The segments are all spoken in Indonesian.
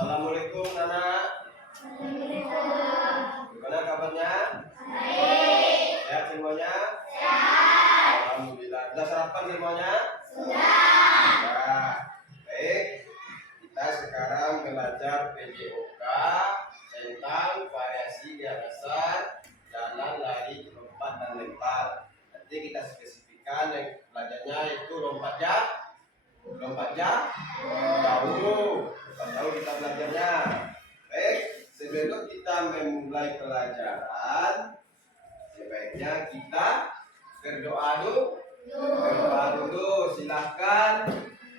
Assalamualaikum Nana. Waalaikumsalam. Gimana kabarnya? Baik. Sehat semuanya? Sehat. Alhamdulillah. Sudah sarapan semuanya? Sudah. Ya. Baik. Kita sekarang belajar PJOK tentang variasi gaya besar, jalan, lari, lompat dan lempar. Nanti kita spesifikkan yang belajarnya itu lompat jauh, lompat jauh kita belajarnya. Baik, sebelum kita memulai pelajaran, sebaiknya kita berdoa dulu. Silahkan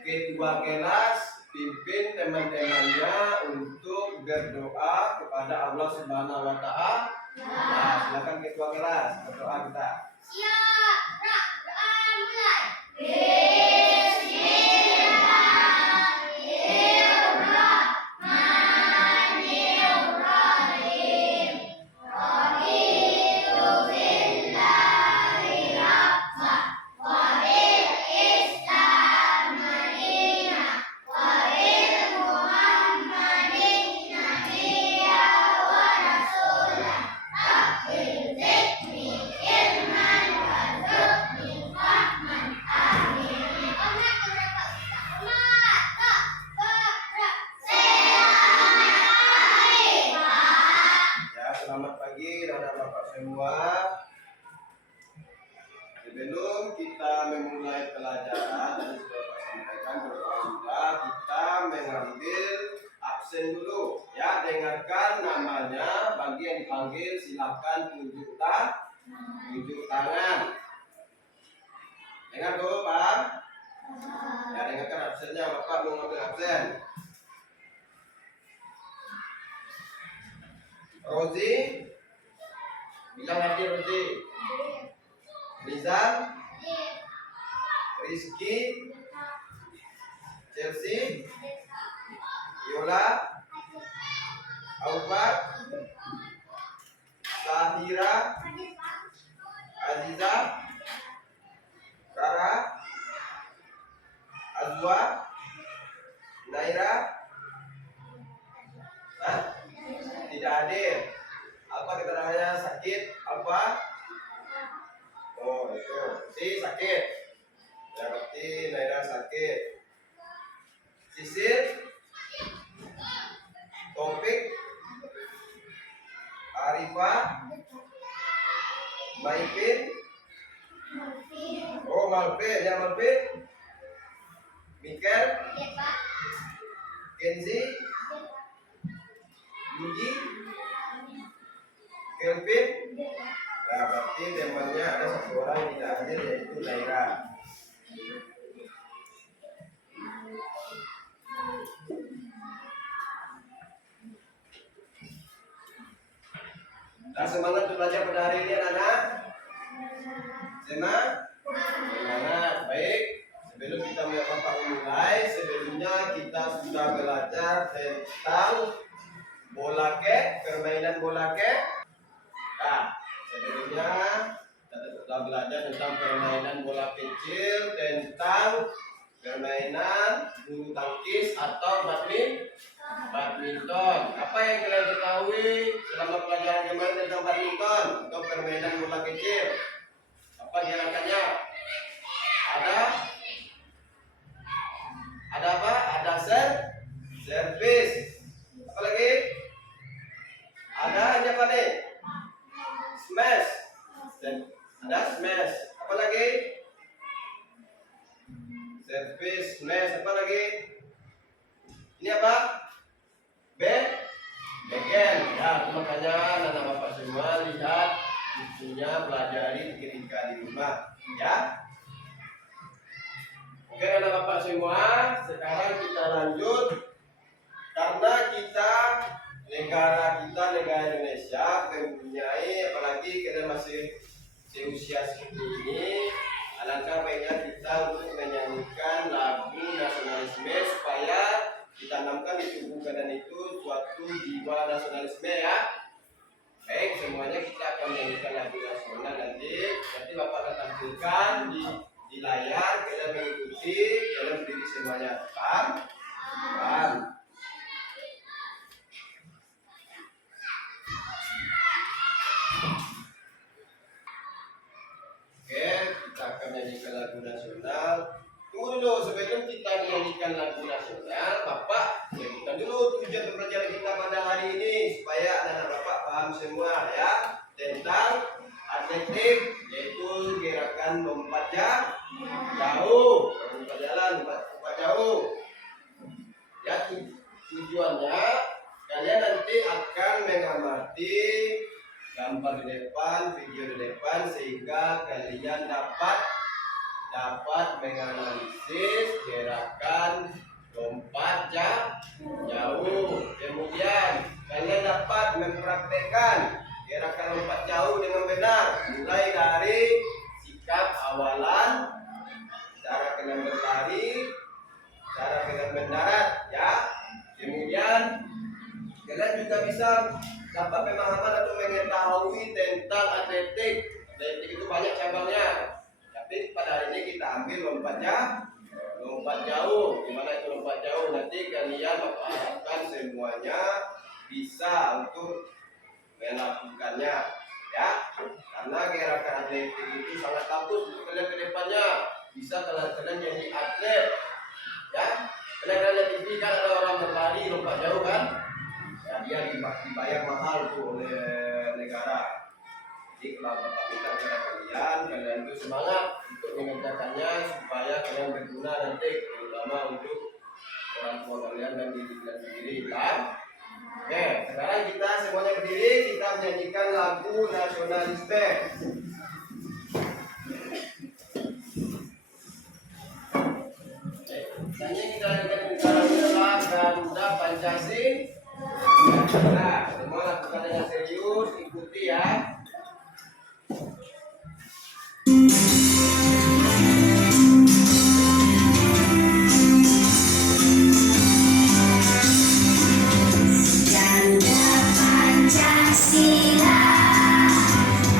ketua kelas pimpin teman-temannya untuk berdoa kepada Allah Subhanahu wa Ta'ala. Nah, silakan ketua kelas berdoa kita. Siap. Doa mulai. Bismillahirrahmanirrahim. Raditu billahi rabba wa bil Islam madina wa bil Muhammadin nabiyya wa rasulah. Rabbil zidni ilman warzuqni fahman. Amin. Ya, selamat pagi anak-anak semua. Sebelum kita memulai pelajaran, tadi sudah Pak sampaikan berdoa, kita mengambil absen dulu. Ya, dengarkan namanya. Bagi yang dipanggil silahkan tunjuk tangan. Dengar dulu, Pak. Ya, dengarkan absennya. Bapak mau ngambil absen. Rozi, bilang hadir Rozi. Rizal, Rizky, Chelsea, Yola, Aubak, Sahira, Aziza, Rara, Azwa, Naira. Tidak hadir. Apa keterangannya? Sakit? Apa? Oh, itu. Berarti sakit. Ya, berarti Naira sakit. Sisil, Taufik, Arifah, Maipin. Oh, Malpin. Ya, Malpin. Mikel, Kenzi, Yuji, Kelvin. Nah, berarti temannya ada satu orang yang tidak hadir, yaitu Naira. Nah, semangat untuk belajar pada hari ini anak-anak. Semangat. Baik. Sebelum kita mulai, sebelumnya kita sudah belajar tentang bola kek, permainan bola kek. Nah, sebelumnya kita sudah belajar tentang permainan bola kecil, tentang permainan bulu tangkis atau badminton. Apa yang kalian ketahui selama pelajaran kemarin tentang badminton atau permainan bola kecil? Apa gerakannya? Ada apa? Ada servis. Apa lagi? Ada apa nih? Smash. Dan ada smash. Apa lagi? Servis, smash. Apa lagi? Ini apa? Backhand. Ya, makanya anak bapak semua lihat bukunya, pelajari ketika di rumah. Ya. Oke, anak bapak semua, sekarang kita lanjut. Karena negara Indonesia mempunyai, apalagi kita masih seusia seperti ini, alangkah baiknya kita untuk menyanyikan lagu nasionalisme supaya ditanamkan di tubuh badan itu suatu jiwa nasionalisme, ya. Baik, semuanya kita akan menyanyikan lagu nasional nanti Bapak akan tampilkan di layar. Kalian mengikuti, kalian berdiri semuanya. Paham? paham semua ya tentang atletik, yaitu gerakan lompat jauh, lompat jalan, lompat jauh. Ya, tujuannya kalian nanti akan mengamati gambar di depan, video di depan, sehingga kalian dapat menganalisis gerakan lompat jauh. Kemudian kalian dapat mempraktekkan gerakan lompat jauh dengan benar, mulai dari sikap awalan, cara kalian berlari, cara kalian mendarat, ya. Kemudian kalian juga bisa dapat pemahaman atau mengetahui tentang atletik. Atletik itu banyak cabangnya, tapi pada hari ini kita ambil lompat jauh. Gimana itu lompat jauh? Nanti kalian mengharapkan semuanya bisa untuk melakukannya, ya. Karena gerakan atletik itu sangat bagus untuk kalian ke depannya. Bisa kalian jadi atlet, ya. Kalian lihat TV kan ada orang berlari lompat jauh kan? Ya, dia dibayar mahal tuh oleh negara. Jadi kalau bapak minta kepada kalian itu semangat untuk mengerjakannya supaya kalian berguna nanti, terutama untuk orang tua kalian dan diri kalian sendiri, kan? Oke, sekarang kita semuanya berdiri, kita menyanyikan lagu nasionalisme. Misalnya kita akan bicara Garuda Pancasila. Nah, semua lakukan dengan serius, ikuti ya. Garuda Pancasila,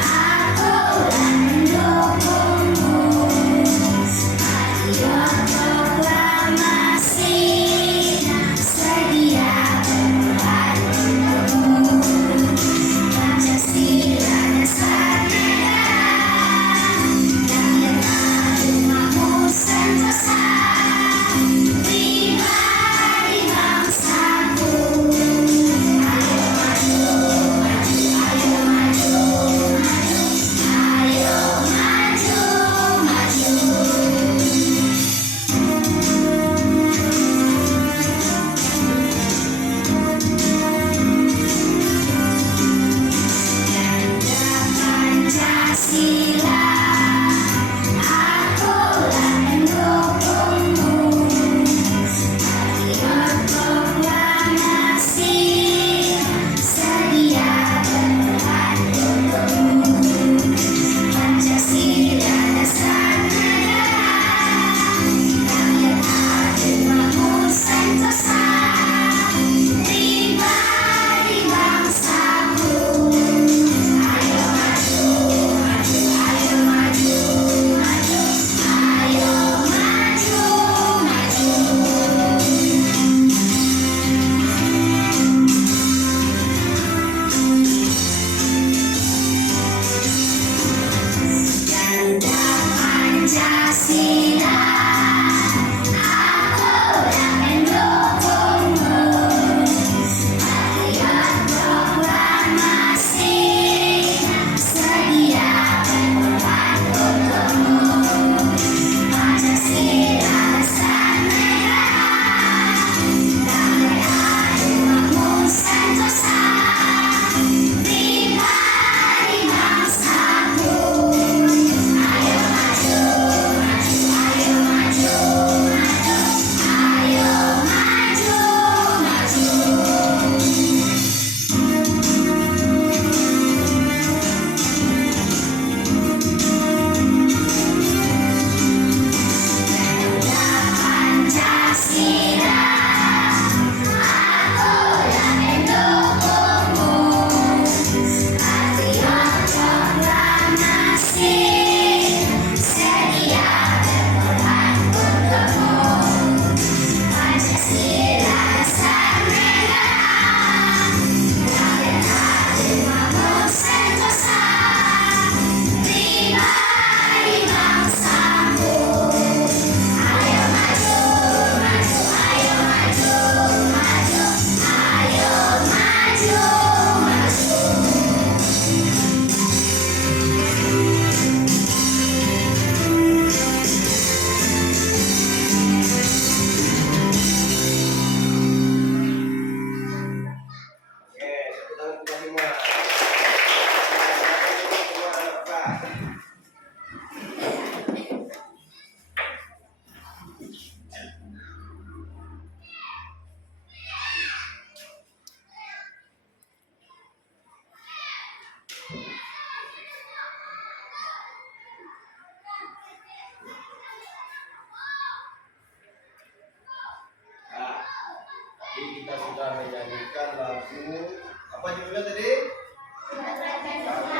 aku mendukungmu. Ayo proklamasi, sedia berkorban untukmu. Pancasila. lagu apa judulnya tadi?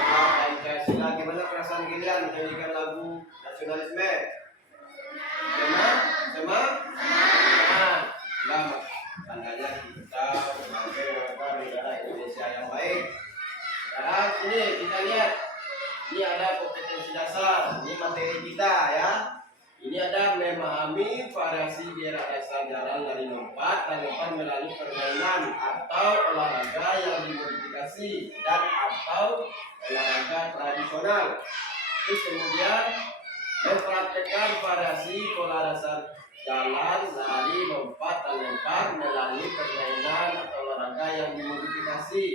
Pancasila. Gimana perasaan kalian menyanyikan lagu nasionalisme? Semangat. Selamat. Tandanya kita sebagai warga negara Indonesia yang baik. Sekarang ini kita lihat, ini ada kompetensi dasar, ini materi kita ya. Ini ada memahami variasi gerak dasar jalan dari lompat dan lompat melalui permainan atau olahraga yang dimodifikasi dan atau olahraga tradisional. Terus kemudian mempraktekkan variasi pola dasar jalan, lari, lompat dan lempar melalui permainan atau olahraga yang dimodifikasi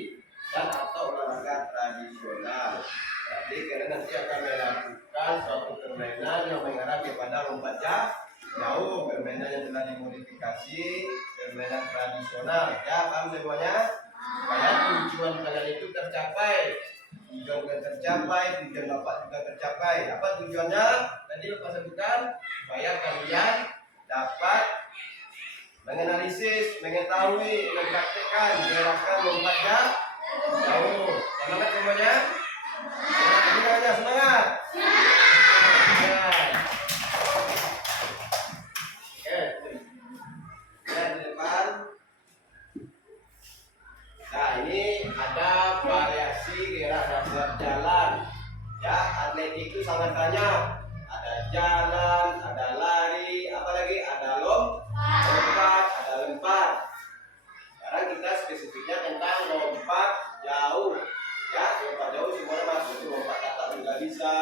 dan atau olahraga tradisional. Jadi kalian nanti akan melakukan suatu permainan yang mengarah kepada lompat jauh, permainan yang telah dimodifikasi, permainan tradisional. Ya, paham semuanya? Supaya tujuan kalian itu tercapai. Tujuan kalian tercapai, tujuan Bapak juga tercapai. Apa tujuannya? Tadi Bapak sebutkan supaya kalian dapat menganalisis, mengetahui, mempraktekkan gerakan lompat jauh. Semangat semuanya? Semangat. Oke. Lihat di depan. Nah, ini ada variasi gerak dasar jalan. Ya, atletik itu sangat banyak. Ada jalan, ada lari, apalagi ada lompat, ada lempar. Sekarang kita spesifiknya tentang lompat jauh. Ya, lompat jauh semuanya masuk, lompat tak juga bisa.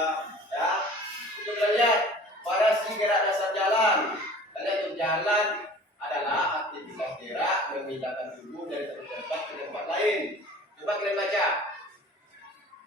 Ya, itu kita lihat variasi gerak dasar jalan. Kita lihat untuk jalan adalah aktivitas gerak memindahkan tubuh dari satu tempat ke tempat lain. Coba kalian baca.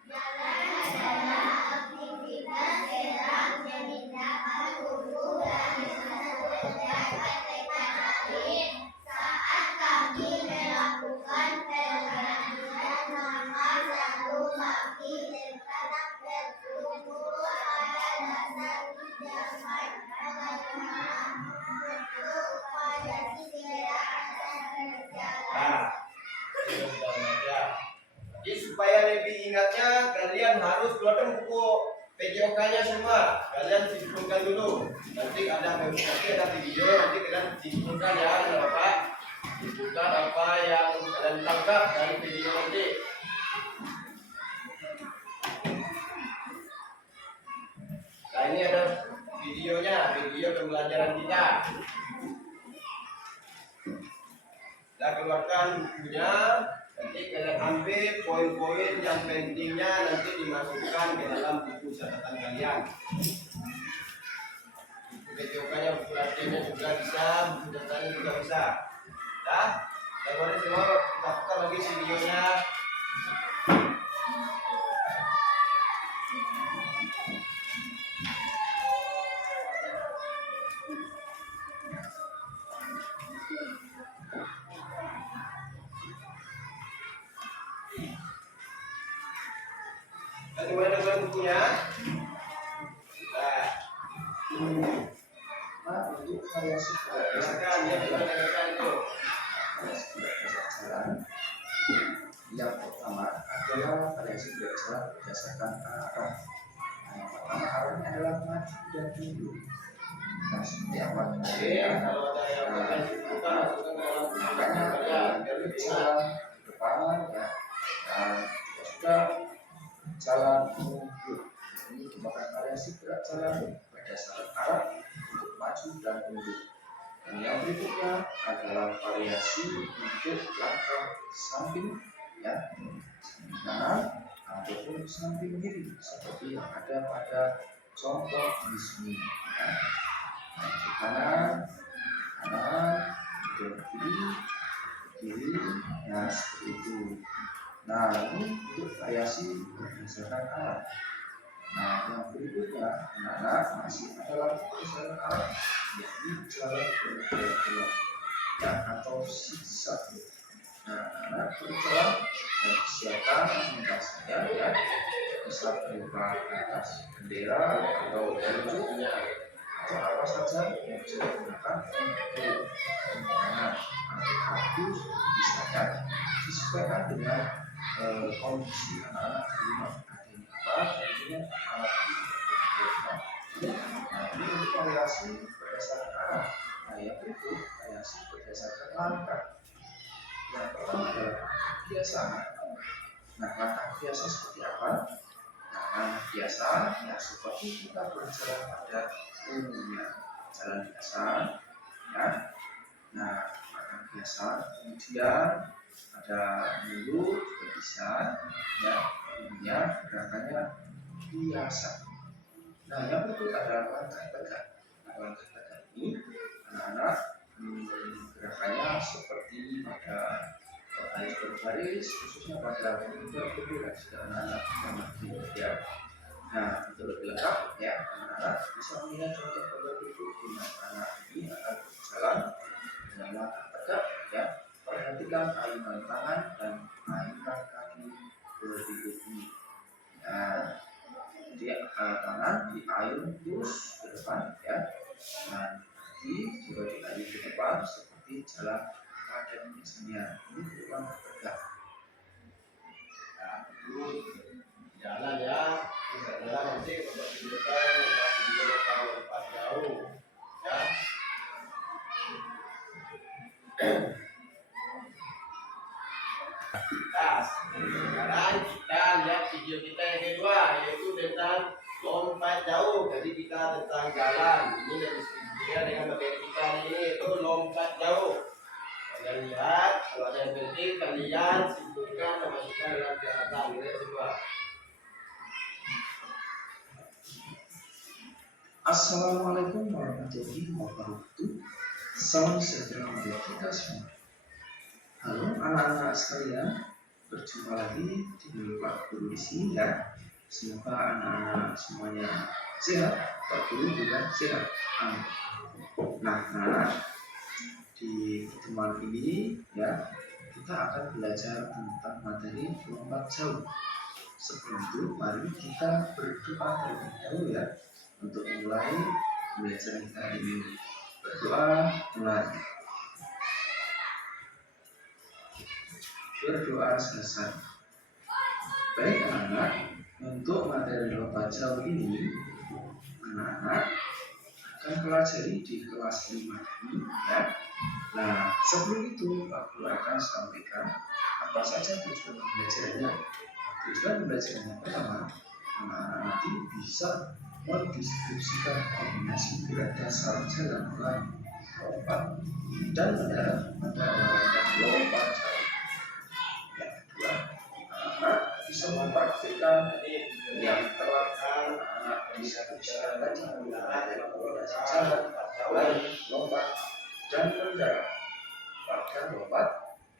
Jalan adalah aktivitas gerak memindahkan tubuh dari satu tempat ke tempat lain. Saat kami melakukan perjalanan maka satu kaki terkadang bertumbuh pada dasar jalan. Bagaimana membentuk variasi gerak dasar berjalan? Jadi supaya lebih ingatnya kalian harus keluarkan buku PJOK-nya semua. Kalian simpulkan dulu. Nanti ada video, nanti kalian simpulkan ya, Bapak. Simpulkan apa yang kalian tangkap dari video nanti. Nah, ini ada videonya, video pembelajaran kita. Kita keluarkan bukunya. Nanti kalian ambil poin-poin yang pentingnya nanti dimasukkan ke dalam buku catatan kalian. Buku PJOK-nya, buku latihannya juga bisa, buku catatannya juga bisa. Ya, dan semua kita buka lagi videonya. Bagaimana dengan bukunya? Nah, untuk variasi silakan ya, dengarkan itu. Yang pertama adalah variasi jalan berdasarkan arah. Yang pertama arahnya adalah maju dan mundur. Nah, seperti apa? Kalau ada yang lain kita masukkan ke dalam buku Makanya kalian. jalan ke depan ya, dan juga jalan mundur. Ini merupakan variasi gerak jalan berdasarkan arah untuk maju dan mundur. Dan yang berikutnya adalah variasi untuk langkah samping ya, kanan ataupun samping kiri seperti yang ada pada contoh di sini. Ya. Nah, ke kanan, ke kiri, nah seperti itu. Nah, ini untuk variasi berdasarkan arah. Nah, yang berikutnya, anak-anak masih adalah berdasarkan arah, yakni jalan bergerak ya, atau zigzag. Nah, anak berjalan dan silakan minta saya ya, bisa berupa atas bendera atau bentuknya atau apa saja yang bisa digunakan untuk menggunakan atau bagus bisa ya. disesuaikan dengan kondisi anak-anak di rumah. Adanya apa, tentunya alat ini. Nah, ini untuk variasi berdasarkan arah. Nah, yang berikut variasi berdasarkan langkah. Yang pertama adalah biasa. Nah, langkah biasa seperti apa? Nah, langkah biasa ya seperti kita berjalan pada umumnya, jalan biasa. Ya. Nah, langkah biasa. Kemudian ada mulut juga bisa. Ya, kemudian gerakannya biasa. Nah, yang berikut adalah langkah tegak. Nah, langkah tegak ini anak-anak gerakannya seperti pada baris berbaris, khususnya pada berdiri jika anak-anak mengerti ya. Nah, untuk lebih lengkap ya, anak-anak bisa melihat contoh gambar berikut di mana anak ini akan berjalan dengan langkah tegak ya. Perhatikan ayunan tangan dan ayunan kaki berikut ini. Nah, jadi tangan diayun terus ke depan ya, dan kaki juga diayun ke depan seperti jalan pada biasanya. Ini berulang tegak. Nah, itu jalan ya, bisa jalan nanti untuk di depan, tapi juga depan lompat jauh, ya. Nah, sekarang kita lihat video kita yang kedua, yaitu tentang lompat jauh. Jadi kita tentang jalan. Ini lebih spesifiknya dengan materi kita ini, yaitu lompat jauh. Kalian lihat, kalau ada yang penting kalian simpulkan dan masukkan dalam catatan. Lihat semua. Assalamualaikum warahmatullahi wabarakatuh. Salam sejahtera untuk kita semua. Halo anak-anak sekalian, berjumpa lagi di Pak Guru di sini ya. Semoga anak-anak semuanya sehat, Pak Guru juga sehat. Amin. Nah, di pertemuan ini ya, kita akan belajar tentang materi lompat jauh. Sebelum itu, mari kita berdoa terlebih dahulu ya, untuk memulai belajar kita hari ini. Berdoa mulai. Berdoa selesai. Baik anak-anak, untuk materi lompat jauh ini anak-anak akan pelajari di kelas 5 ini ya. Nah, sebelum itu aku akan sampaikan apa saja tujuan belajarnya. Tujuan belajarnya pertama, anak-anak nanti bisa mendeskripsikan kombinasi gerak dasar jalan lari, lompat, dan mendarat pada olahraga lompat jauh. Yang kedua, anak bisa mempraktikkan yang telah anak diskusikan tadi mengenai kombinasi jalan, lari, lompat, dan mendarat pada lompat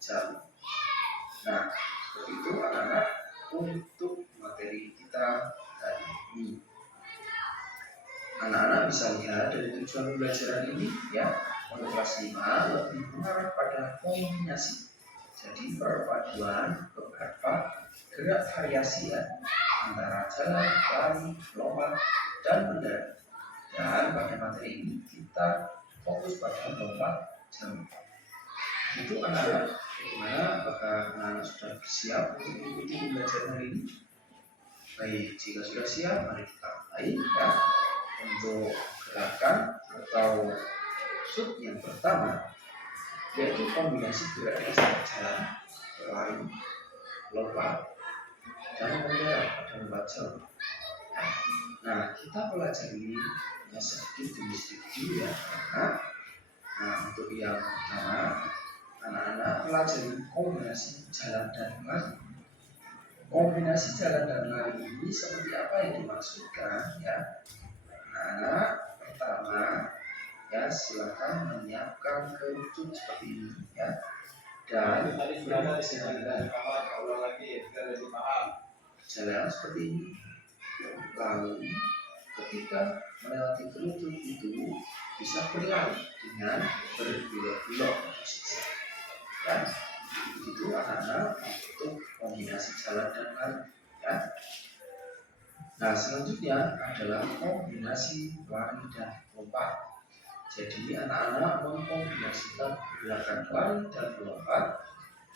jauh. Nah, seperti itu anak-anak untuk materi kita hari ini. Anak-anak bisa lihat dari tujuan pembelajaran ini ya, untuk kelas 5 lebih mengarah pada kombinasi. Jadi perpaduan beberapa gerak variasi ya, antara jalan, lari, lompat, dan mendarat. Dan pada materi ini kita fokus pada lompat jauh. Itu anak-anak, bagaimana? Apakah anak-anak sudah bersiap untuk mengikuti pembelajaran hari ini? Baik, jika sudah siap, mari kita mulai ya. Untuk gerakan atau shoot yang pertama, yaitu kombinasi gerak dasar jalan, lari, lompat, dan mendarat pada lompat jauh. Nah, kita pelajari ya sedikit demi sedikit ya. Nah, untuk yang pertama, anak-anak pelajari kombinasi jalan dan lari. Kombinasi jalan dan lari ini seperti apa yang dimaksudkan ya? Anak pertama ya, silakan menyiapkan kerucut seperti ini ya, dan tadi sudah ada di kamar, ulang lagi biar lebih paham. Jalan seperti ini. Lalu ketika melewati kerucut itu bisa berlari dengan berbelok-belok posisi. Dan itu anak-anak untuk kombinasi jalan dan lari ya. Nah, selanjutnya adalah kombinasi lari dan lompat. Jadi anak-anak mengkombinasikan gerakan lari dan lompat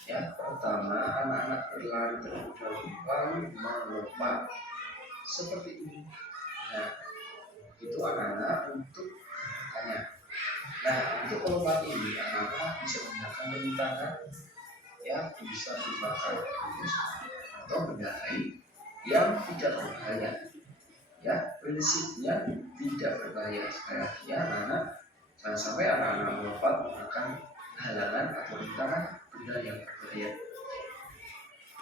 Ya, pertama anak-anak berlari terlebih dahulu lalu melompat seperti ini. Nah, itu anak-anak untuk tanya. Nah, untuk melompat ini anak-anak bisa menggunakan rintangan, ya bisa dibakar terus atau benda lain yang tidak berbahaya. Ya, prinsipnya tidak berbahaya. Ya, anak-anak jangan sampai anak-anak melompat menggunakan halangan atau rintangan benda yang berbahaya.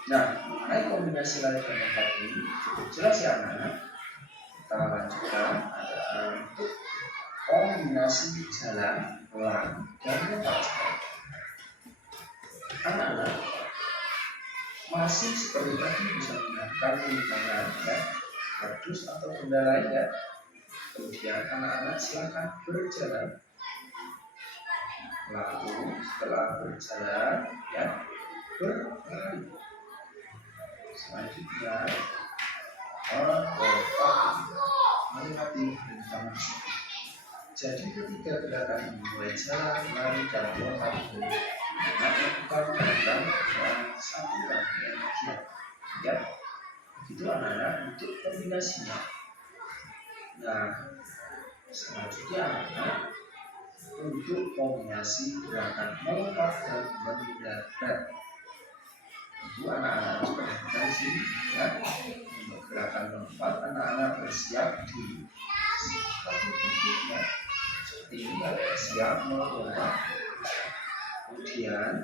Nah, mengenai kombinasi lari dan lompat ini cukup jelas ya anak-anak. Kita lanjutkan ada untuk kombinasi jalan, lari, dan lompat. Anak-anak masih seperti tadi bisa menggunakan rintangan, ya, kardus atau benda lain ya. Kemudian anak-anak silakan berjalan. Lalu setelah berjalan, ya, berlari. Selanjutnya melompat melewati rintangan tersebut. Jadi ketika gerakan memulai jalan, lari, dan lompat melakukan gerakan dalam satu rangkaian aja. Ya, itu anak-anak untuk kombinasinya. Nah, selanjutnya anak-anak untuk kombinasi gerakan melompat dan mendarat. Itu anak-anak harus perhatikan di sini. Ya, untuk gerakan melompat anak-anak bersiap di satu titiknya. Seperti ini ada siap melompat. Kemudian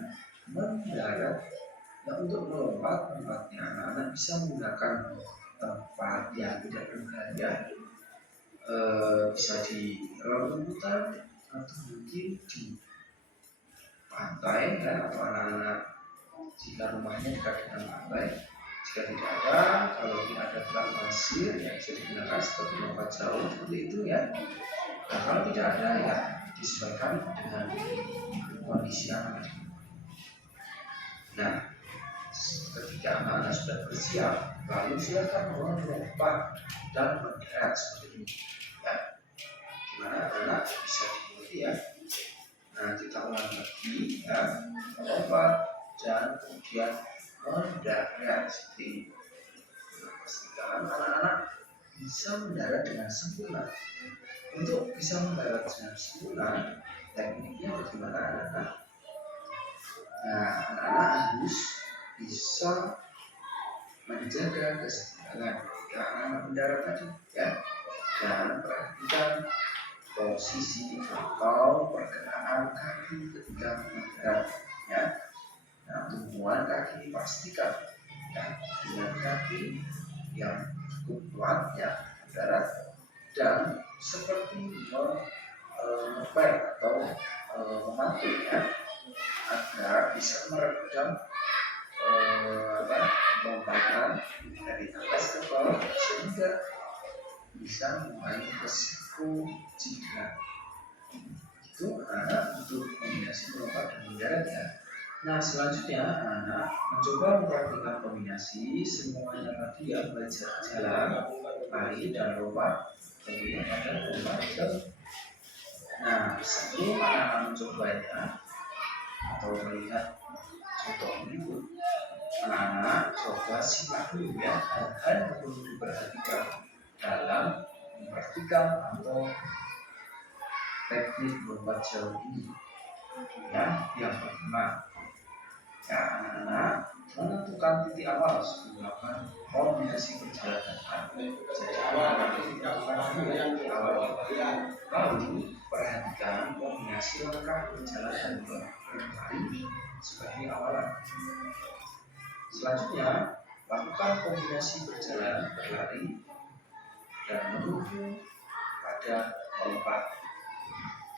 mendarat. Nah, untuk melompat tempatnya anak-anak bisa menggunakan tempat yang tidak berbahaya, bisa di rumputan atau mungkin di pantai ya, atau anak-anak jika rumahnya dekat dengan pantai. Jika tidak ada, kalau tidak ada pelat pasir yang bisa digunakan seperti lompat jauh seperti itu ya. Nah, kalau tidak ada ya disesuaikan dengan kondisi anak. Nah, ketika anak-anak sudah bersiap, lalu silakan melompat dan mendarat seperti ini. Ya, gimana anak bisa dimengerti ya? Nah, kita ulang lagi ya, melompat dan kemudian mendarat seperti ini. Pastikan anak-anak bisa mendarat dengan sempurna. Untuk bisa mendarat dengan sempurna, tekniknya bagaimana anak-anak? Nah, anak-anak harus bisa menjaga keseimbangan ketika anak mendarat tadi ya, dan perhatikan posisi atau pergerakan kaki ketika mendarat ya. Nah, tumpuan kaki dipastikan ya, dengan kaki yang cukup kuat ya mendarat dan seperti mengepel atau memantul ya, agar bisa meredam lompatan dari atas ke bawah sehingga bisa mengurangi resiko cedera. Itu anak untuk kombinasi melompat dan mendarat ya. Nah, selanjutnya anak mencoba mempraktikkan kombinasi semuanya tadi yang belajar jalan, lari dan lompat, kemudian ada lompat jauh. Nah, sebelum anak-anak mencobanya atau melihat contoh berikut, anak-anak coba simak dulu ya hal-hal yang perlu diperhatikan dalam mempraktikkan atau teknik melompat jauh ini. Ya, yang pertama, ya anak-anak menentukan titik awal sebelum melakukan kombinasi perjalanan. Jadi anak-anak menentukan titik awal, lalu perhatikan kombinasi langkah perjalanan berlari sebagai awalan. Selanjutnya, lakukan kombinasi berjalan, berlari, dan menuju pada melompat.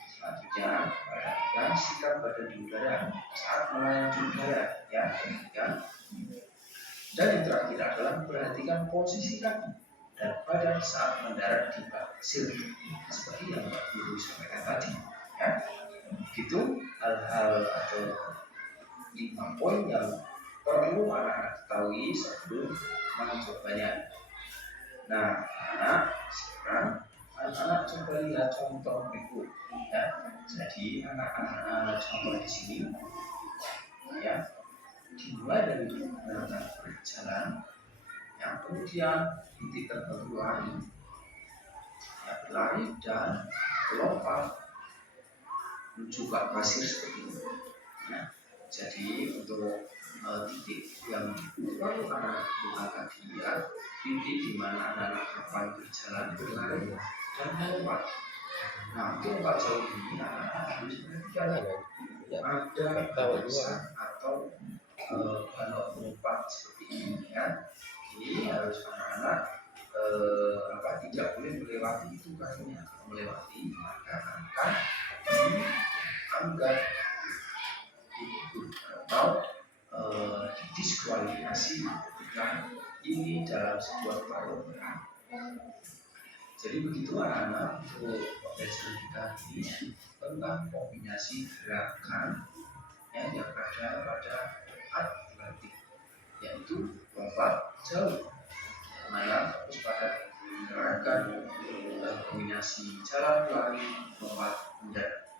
Selanjutnya, perhatikan sikap badan di udara saat melayang di udara, ya. Dan yang terakhir adalah perhatikan posisi kaki dan badan saat mendarat di pasir, seperti yang Pak Guru sampaikan tadi, ya. Itu hal-hal atau 5 poin yang perlu anak-anak ketahui sebelum mencobanya. Nah, sekarang anak-anak coba lihat contoh berikut ya. Jadi anak-anak contoh di sini ya. dimulai dari gerakan berjalan, yang kemudian titik tertentu lari, ya berlari dan melompat menuju ke pasir seperti ini. Ya. Jadi untuk titik yang perlu anak buka tadi ya, titik di mana anak kapan berjalan, berlari dan melompat. Nah, untuk lompat jauh ini anak-anak harus perhatikan ada batasan atau kalau melompat seperti ini ya, ini harus anak-anak tidak boleh melewati itu kakinya. Kalau melewati maka akan dianggap atau didiskualifikasi jika ini dalam sebuah perlombaan. Jadi begitu anak-anak untuk belajar kita ini tentang kombinasi gerakan yang ada pada atletik, yaitu lompat jauh. Mana fokus pada gerakan kombinasi jalan, lari, lompat, mendarat.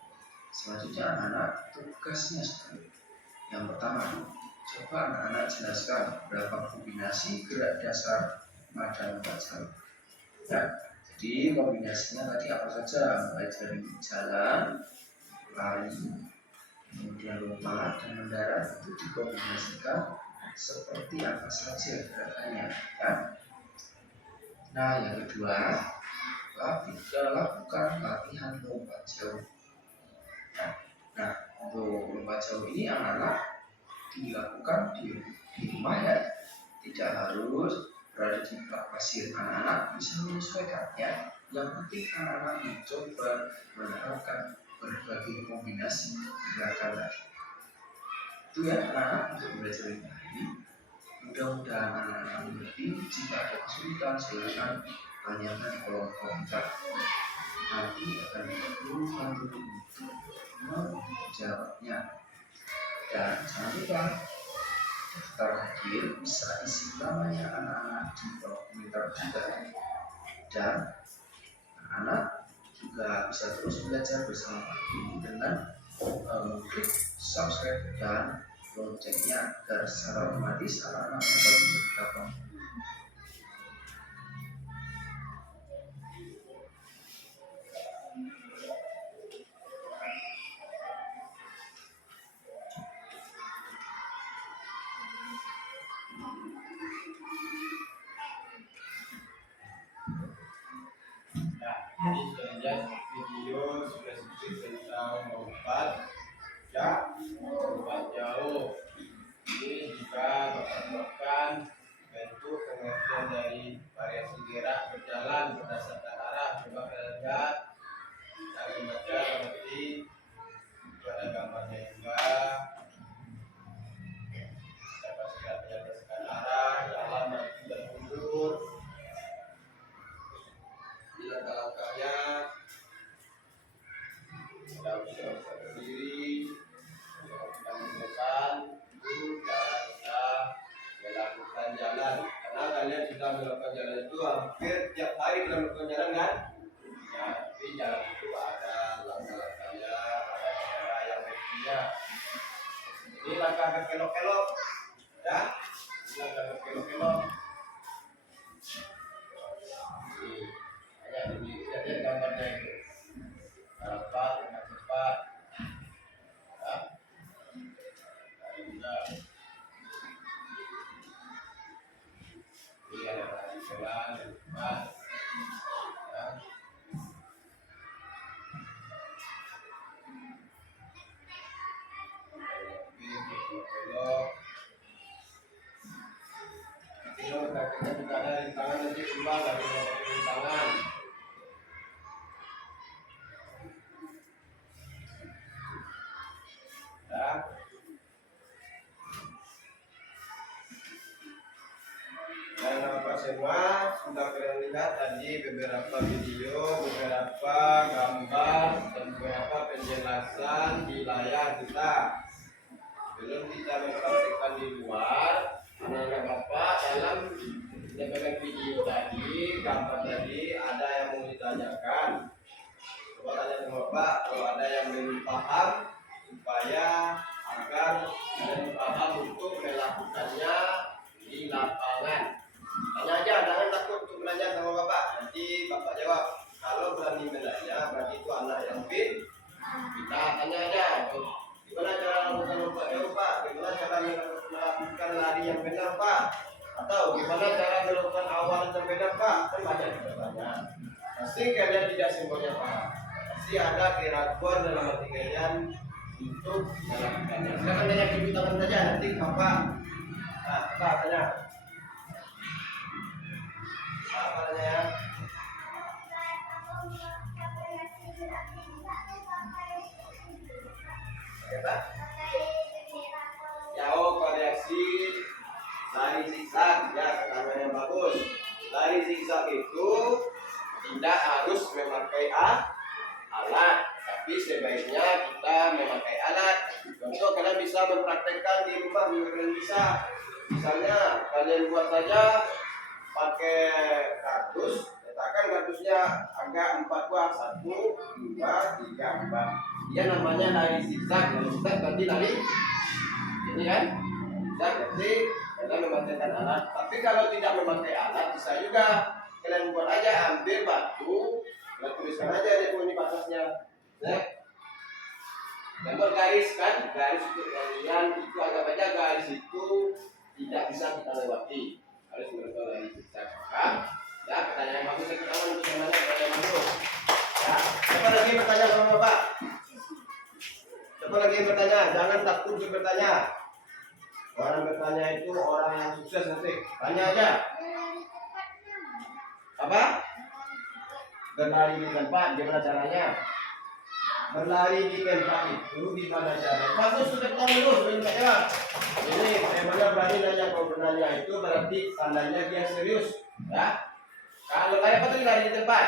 Selanjutnya anak-anak tugasnya sekali. Yang pertama, coba anak-anak jelaskan berapa kombinasi gerak dasar pada lompat jauh. Ya, jadi kombinasinya tadi apa saja, mulai dari jalan, lari, kemudian lompat dan mendarat itu dikombinasikan seperti apa saja gerakannya. Ya. Nah, yang kedua, lakukan latihan lompat jauh. Nah, untuk lompat jauh ini anak-anak dilakukan di rumah ya, tidak harus berada di pasir. Anak-anak bisa menyesuaikan ya. Yang penting anak-anak mencoba menerapkan berbagai kombinasi gerakan tadi. Itu ya anak-anak untuk belajar ini. Mudah-mudahan anak-anak mengerti. Jika ada kesulitan silakan tanyakan di kolom komentar. Nanti akan guru bantu untuk menjawabnya. Dan jangan lupa daftar hadir bisa isi namanya anak-anak di kolom komentar juga. Dan anak-anak juga bisa terus belajar bersama Pak Guru dengan klik subscribe dan loncengnya agar secara otomatis anak-anak dapat bergabung. Jadi selanjutnya video sudah sedikit tentang lompat ya, lompat jauh. Ini juga berdasarkan bentuk pengertian dari variasi gerak berjalan berdasarkan arah. Coba kalian lihat, kita baca berarti pada gambarnya juga dapat gerak berdasarkan arah, jalan maju dan mundur. Langkah-langkahnya kita bisa berdiri, melakukan gerakan, itu cara kita melakukan jalan. Karena kalian sudah melakukan jalan itu hampir tiap hari kita melakukan jalan kan? Ya, tapi jalan itu ada langkah-langkahnya, ada cara yang mestinya. Ini langkah berkelok-kelok, ya? Ini langkah berkelok-kelok. Lihat gambarnya itu cepat dengan cepat ya. Tadi juga ini ada tradisional dan cepat ya. Belok kakinya juga ada rintangan, nanti keluar dari rintangan. Dan apa semua sudah kalian lihat tadi beberapa video, beberapa gambar, dan beberapa penjelasan di layar kita. Belum kita mempraktikkan di luar, anak-anak bapak dalam menyampaikan video tadi, gambar tadi, ada yang mau ditanyakan. Coba tanya sama bapak, kalau ada yang belum paham, supaya agar kalian paham untuk melakukan lari yang benar Pak? Atau gimana cara melakukan awalan yang benar Pak? Kan banyak yang bertanya. Pasti kalian tidak semuanya paham. Pasti ada keraguan dalam hati kalian untuk melakukannya. Silakan tanya ibu tangan saja nanti Bapak. Nah, Bapak tanya. Apa tanya ya? Apa? Jauh variasi lari zigzag ya, pertama yang bagus. Lari zigzag itu tidak harus memakai alat, tapi sebaiknya kita memakai alat. Contoh kalian bisa mempraktekkan di rumah, kalian bisa. Misalnya kalian buat saja pakai kardus, letakkan kardusnya agak 4 buah, 1, 2, 3, 4. Dia namanya lari zigzag. Kalau zigzag berarti lari ini kan, zigzag berarti kalian memakai alat. Tapi kalau tidak memakai alat bisa juga kalian buat aja, ambil batu, kalian tuliskan aja ini batasnya, ya. Dan buat garis kan, garis untuk kalian itu agak aja garis itu tidak bisa kita lewati, harus melakukan lari zigzag. Ya, pertanyaan bagus sekarang untuk yang mana pertanyaan bagus. Ya, siapa lagi bertanya sama Bapak? Siapa lagi yang bertanya? Jangan takut untuk bertanya. Orang bertanya itu orang yang sukses nanti. Tanya aja. Apa? Berlari di tempat, gimana caranya? Berlari di tempat itu gimana caranya? Bagus, sudah tahu dulu, sebelum tak jawab. Ini memangnya berani nanya, kalau bertanya itu berarti tandanya dia serius, ya. Kalau kayak apa tuh lari di tempat?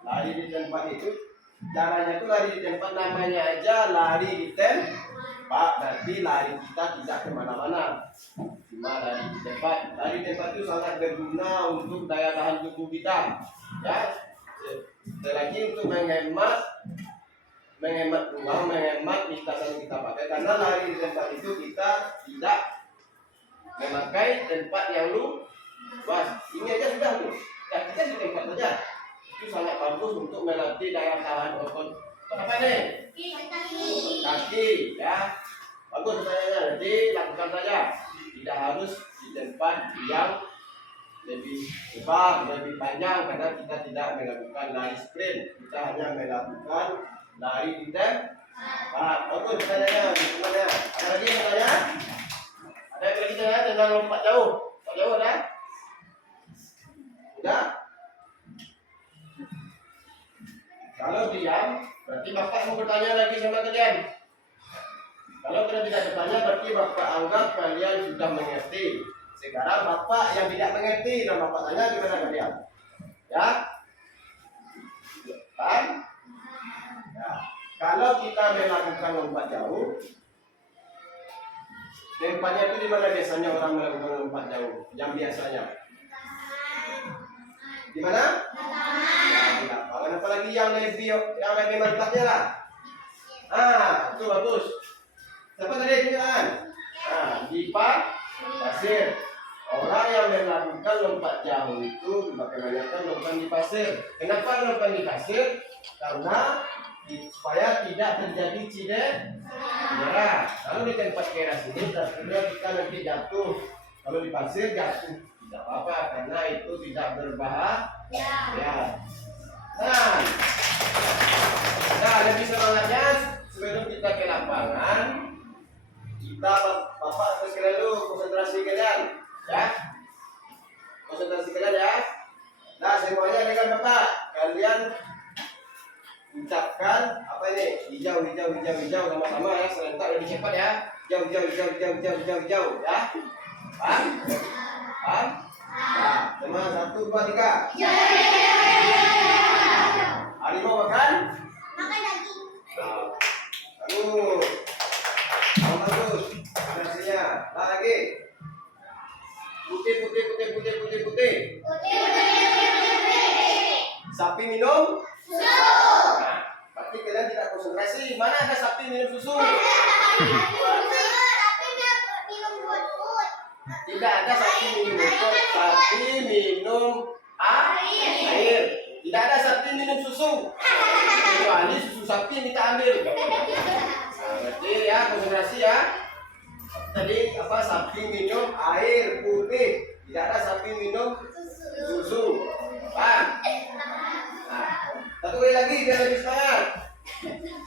Lari di tempat itu caranya itu lari di tempat, namanya aja lari di tempat, berarti lari kita tidak kemana-mana, cuma lari di tempat. Lari di tempat itu sangat berguna untuk daya tahan tubuh kita, ya. Lagi untuk menghemat uang, menghemat tas yang kita pakai, karena lari di tempat itu kita tidak memakai tempat yang luas. Ini aja sudah tuh, ya kita di tempat saja. Itu sangat bagus untuk melatih daya tahan otot. Apa nih? Kaki, ya. Bagus pertanyaannya. Nanti lakukan saja. Tidak harus di tempat yang lebih lebar, lebih panjang, karena kita tidak melakukan lari sprint. Kita hanya melakukan lari di tempat. Bagus pertanyaannya. Gimana? Ada lagi yang bertanya? Ada yang lagi tanya tentang lompat jauh? Lompat jauh ada? Udah? Kalau diam, berarti Bapak mau bertanya lagi sama kalian. Kalau kalian tidak bertanya, berarti Bapak anggap kalian sudah mengerti. Sekarang Bapak yang tidak mengerti dan Bapak tanya, gimana kalian? Ya? Kan? Ya. Kalau kita melakukan lompat jauh, tempatnya itu di mana biasanya orang melakukan lompat jauh? Yang biasanya? Di mana? Di lapangan, apalagi yang lebih mantapnya lah. Itu bagus. Siapa tadi kan? Di pasir. Orang yang melakukan lompat jauh itu kebanyakan lompat di pasir. Kenapa lompat di pasir? Karena supaya tidak terjadi cedera. Kalau di tempat keras ini, artinya kita nanti jatuh. Kalau di pasir jatuh tidak apa-apa, karena itu tidak berbahaya. Ya. Nah, lebih semangatnya sebelum kita ke lapangan, kita Bapak harus kalian dulu konsentrasi kalian, ya. Konsentrasi kalian ya. Nah, semuanya dengan Bapak, kalian ucapkan apa ini? Hijau sama-sama ya, serentak lebih cepat ya. Hijau ya. Paham? Nah, teman 1, 2, 3. Harimau makan? Makan daging. Bagus. Nasinya. Lagi. Putih. Sapi minum? Nah, berarti kalian tidak konsentrasi. Mana ada sapi minum susu? Tidak ada sapi minum rumput, sapi minum air. Tidak ada sapi minum susu. Kecuali susu sapi yang kita ambil. Nah, berarti ya konsentrasi ya. tadi apa sapi minum air putih, tidak ada sapi minum susu. Paham? Nah, satu kali lagi biar lebih semangat.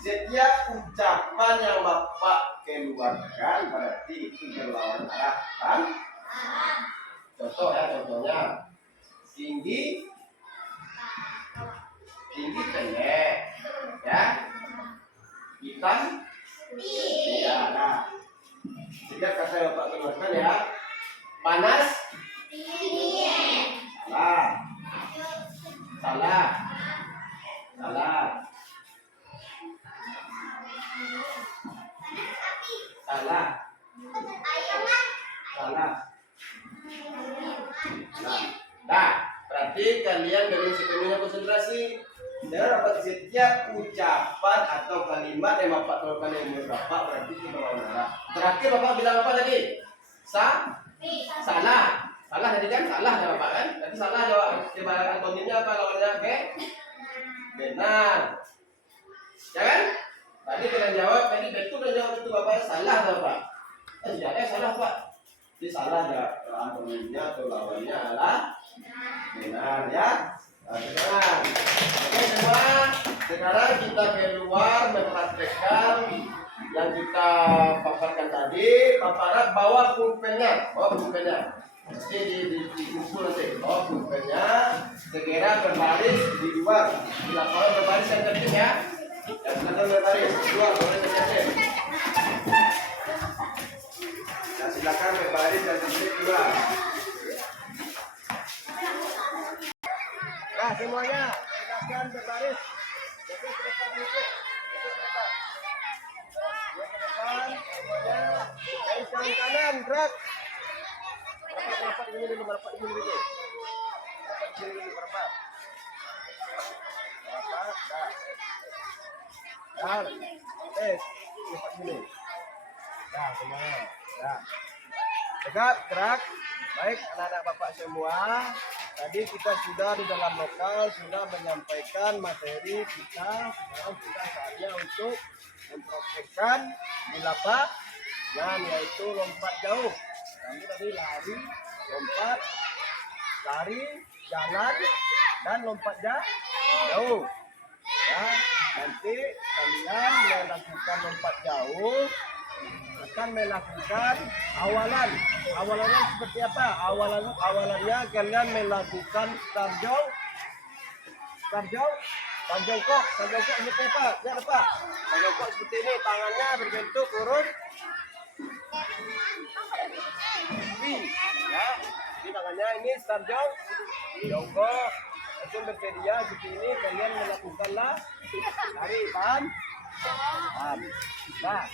Setiap ucapan yang Bapak keluarkan berarti itu berlawan arah, kan? Contoh ya, contohnya tinggi, tinggi pendek, ya. Hitam, tidak ada. Setiap kata yang Bapak keluarkan ya. Panas, salah, salah, salah. Salah. Salah. Nah, berarti kalian dengan sepenuhnya konsentrasi. Dan dapat setiap ucapan atau kalimat yang Bapak keluarkan yang menurut Bapak berarti itu berlawan arah. Terakhir Bapak bilang apa tadi? Salah. Salah tadi kan? Salah ya Bapak kan? Nanti salah jawab. Coba antonimnya apa lawannya? Benar. Ya kan? Tadi kalian jawab, tadi betul dan jawab itu Bapak salah Bapak. Tidak salah Pak. Jadi salah ya antonimnya atau lawannya adalah benar ya. Nah, sekarang, oke semua. Sekarang kita keluar mempraktekkan yang kita paparkan tadi. Paparan bawa pulpennya, Nanti dikumpul nanti. Bawa pulpennya. Segera berbaris di luar. Di lapangan berbaris yang tertib ya. Yang silakan berbaris keluar boleh terjadi. Nah, silakan berbaris dan tertib keluar. Nah, semuanya silakan berbaris. Jadi ke depan dikit. Ke depan semuanya. Dari kanan gerak. Rapat ini dulu, rapat ini dulu. Rapat ini dulu, rapat. Rapat, dah. Dah. Rapat ini. Dah, semuanya. Dah. Tegak, gerak. Baik, anak-anak Bapak semua. Tadi kita sudah di dalam lokal sudah menyampaikan materi kita. Sekarang sudah saatnya untuk mempraktekkan di lapangan, yaitu lompat jauh. Kami tadi lari, lompat, lari, jalan, dan lompat jauh. Ya, nanti kalian melakukan lompat jauh akan melakukan awalan. Awalannya seperti apa? Awalannya kalian melakukan tarjong jongkok seperti apa? Lihat apa? Jongkok seperti ini, tangannya berbentuk huruf V. Ya, ini tangannya ini jongkok. Itu bersedia seperti ini, kalian melakukanlah lari, paham? Nah,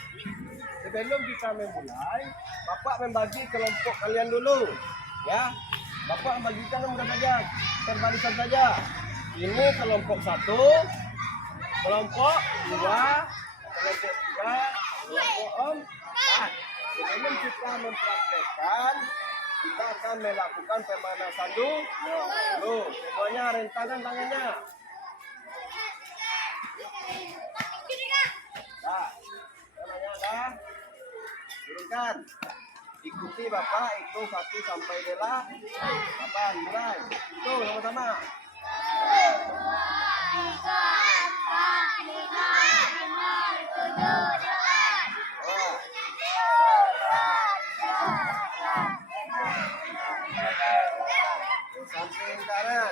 sebelum kita memulai, Bapak membagi kelompok kalian dulu, ya. Bapak membagikan mudah saja, terbarisan saja. Ini kelompok 1, kelompok 2, kelompok 3, kelompok 4. Sebelum kita mempraktekkan, kita akan melakukan pemanasan dulu. Semuanya rentangkan tangannya. Dah, tangannya dah. Turunkan. Ikuti Bapak, itu 1 sampai 8. Mulai. Itu sama-sama. 1, 2, 3, 4, 5, 6, 7, 8. Samping kanan.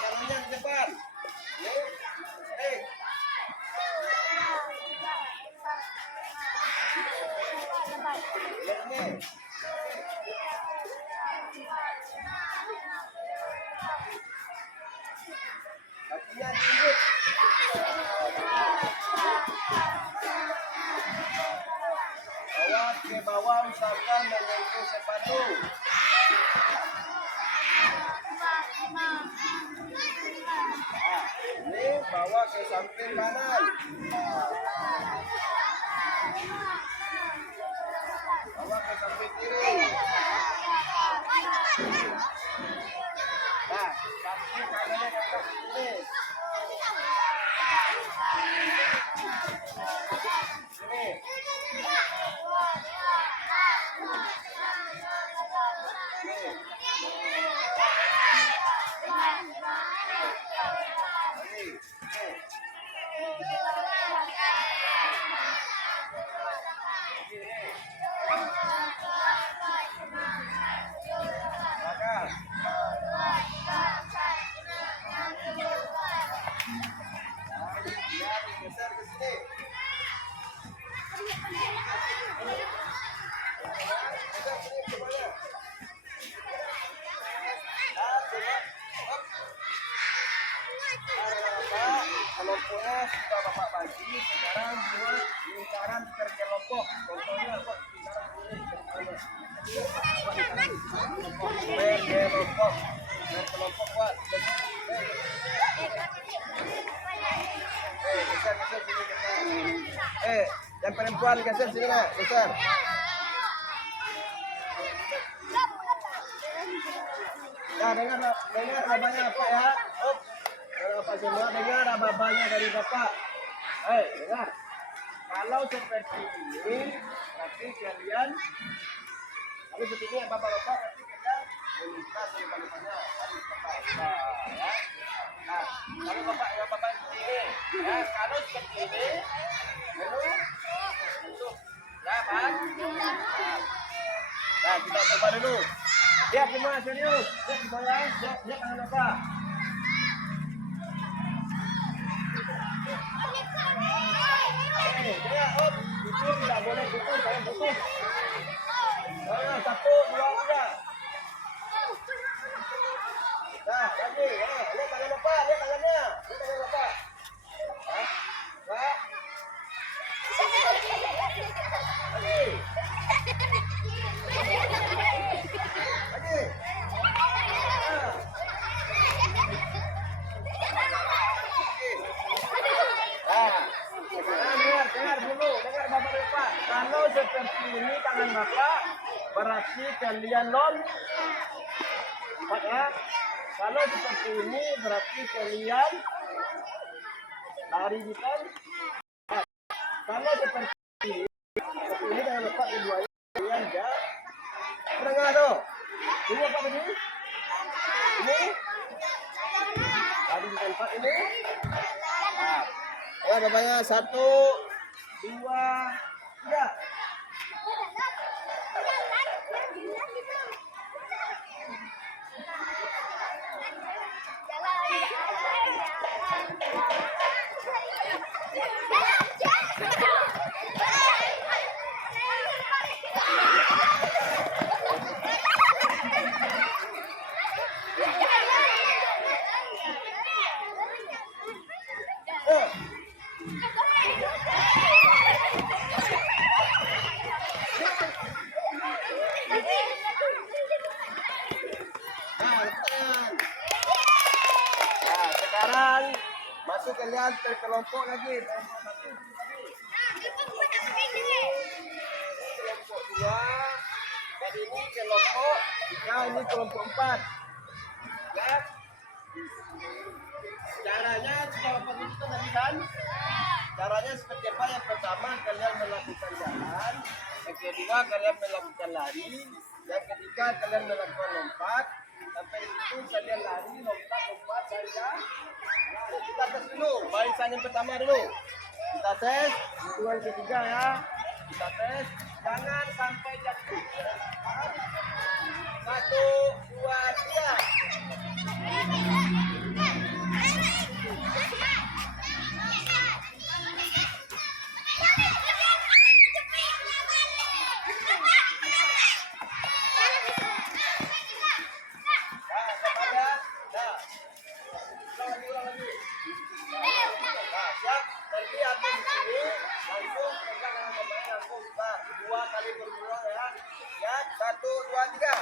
Tangannya ke depan. Kakinya diinjek. Bawa ke bawah, usahakan menyentuh sepatu. Nah, ini bawa ke samping kanan. Bawa ke samping kiri. Nah, kaki kanannya kakak sini. Geser ke sini. Geser sini ke mana? Kelompoknya sudah Bapak bagi, sekarang buat lingkaran berkelompok. Contohnya apa? Berkelompok. Berkelompok buat. Geser sini, geser. Yang perempuan geser sini nak, geser. Nah, dengar abahnya apa ya? Oh, Bapak semua dengar abahnya dari Bapak. Dengar. Kalau seperti ini, nanti kalian, kalau seperti ini Bapak-Bapak nanti kalian meminta selipar-liparnya dari Bapak. Ya. Nah, kalau Bapak seperti ini, ya kalau seperti ini, lalu, ya Pak. Nah, kita coba dulu. Lihat semua serius. Lihat semua ya. Lihat tangan Bapak. Dia up. Itu tidak boleh putus, jangan putus. Nah, 1, 2, 3. Nah, lagi. Lihat tangan Bapak, lihat tangannya. Lihat tangan Bapak. Nah. Lagi. Dengar dulu, dengar Bapak-Bapak. Kalau seperti ini tangan Bapak, berarti kalian Pak ya. Kalau seperti ini berarti kalian lari bukan? Kalau seperti ini tangan Bapak ibu ayah kalian pernah tuh. Ini apa begini? Ini? Tadi bukan Pak ini? Nah. Ya Bapaknya 1, 2, 3. Sekarang masuk kalian terkelompok lagi. Kelompok 2. Dan ini kelompok 3, ini kelompok 4. Ya. Caranya sudah Bapak tunjukkan tadi kan? Caranya seperti apa? Yang pertama kalian melakukan jalan, yang kedua kalian melakukan lari, yang ketiga kalian melakukan lompat. Sampai itu kalian lari, lompat, lari ya. Nah, kita tes dulu, barisan yang pertama dulu. Kita tes, hitungan ketiga ya. Kita tes, jangan sampai jatuh. 1, 2, 3. Dua kali berulang ya. Ya, 1, 2, 3.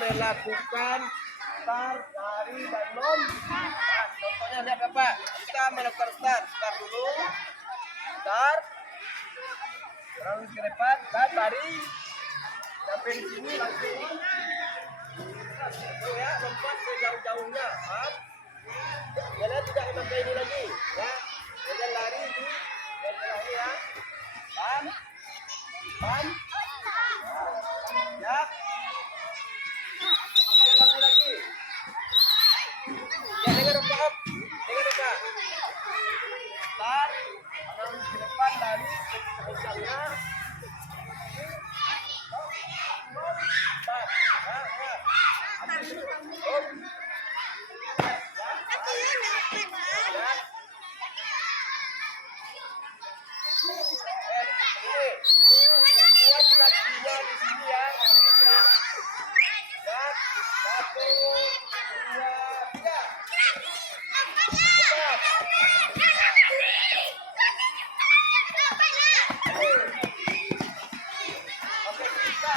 melakukan start, lari, dan lompat. Contohnya lihat Bapak, kita melakukan start dulu, start, terus ke depan, dan lari, sampai di sini langsung, ya, lompat ke jauh-jauhnya, paham? Kalian tidak memakai ini lagi, ya, kalian lari di yang terakhir ya, paham? Paham? Ya. Apa ulangi lagi? Ya, dengar Pak. Dengar Pak. Start, kanan ke depan lari kencangnya. Start. Ya. Habis itu. Stop. Ya. Buat kakinya di sini ya. Dan 1, 2, 3. Oke, kita.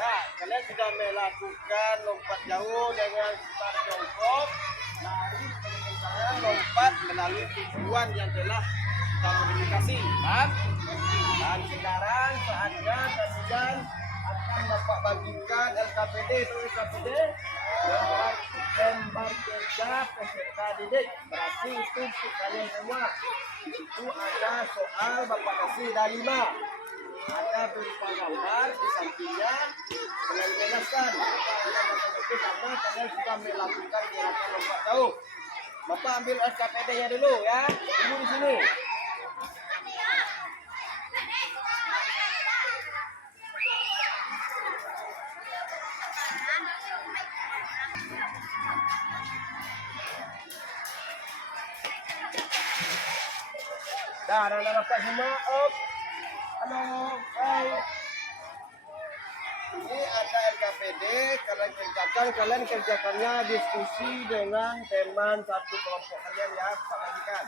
Nah, kalian sudah melakukan lompat jauh dengan start jongkok, lari kencang, lompat melalui tujuan yang telah kita modifikasi, kan? Dan sekarang saatnya kalian akan Bapak bagikan LKPD atau LKPD lembar kerja peserta didik. Berarti itu untuk kalian semua. Itu ada soal Bapak kasih ada 5. Ada berupa gambar di sampingnya, kalian jelaskan itu karena kalian sudah melakukan gerakan lompat jauh. Bapak ambil SKPD-nya dulu ya, tunggu di sini. Dah, anak-anak Bapak semua, op. Halo, hai. Ini ada LKPD, kalian kerjakannya diskusi dengan teman satu kelompok kalian ya, bagikan.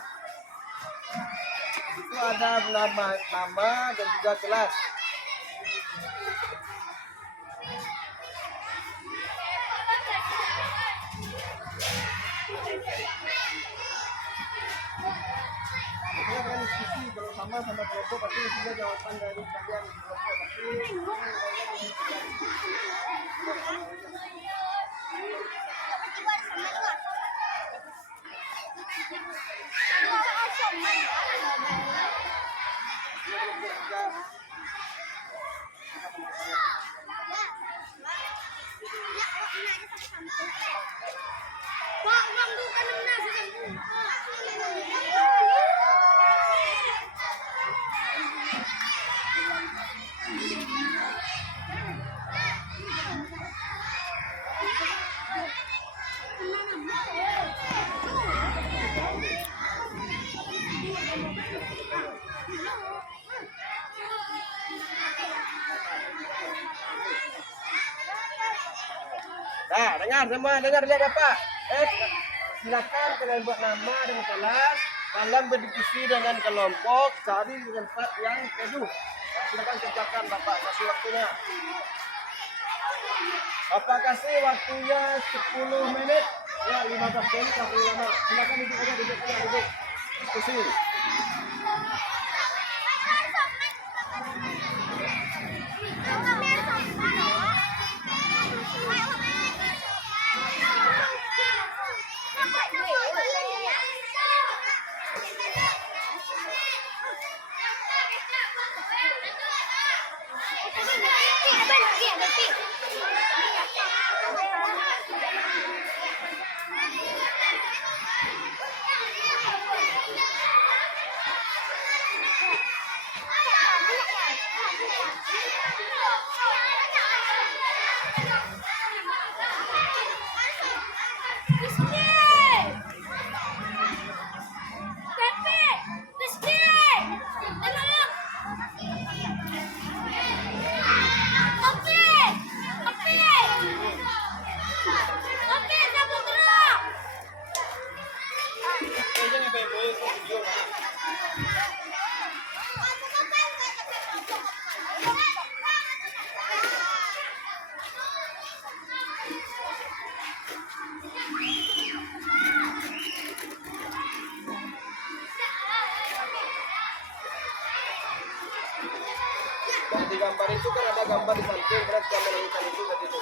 Itu ada nama dan juga kelas. Ini akan diskusi bersama sama kelompok, pasti isinya jawaban dari kalian di kelompok. Nah, dengar semua, dengar lihat Bapak. Silakan kalian buat nama dan kelas. Kalian berdiskusi dengan kelompok, cari tempat yang teduh. Nah, silakan kerjakan Bapak, kasih waktunya. Bapak kasih waktunya 10 menit. Ya, 15 menit sampai lama. Silakan duduk aja, duduk. Diskusi. Dan di gambar itu kan ada gambar di samping, berarti kita menemukan itu tadi itu.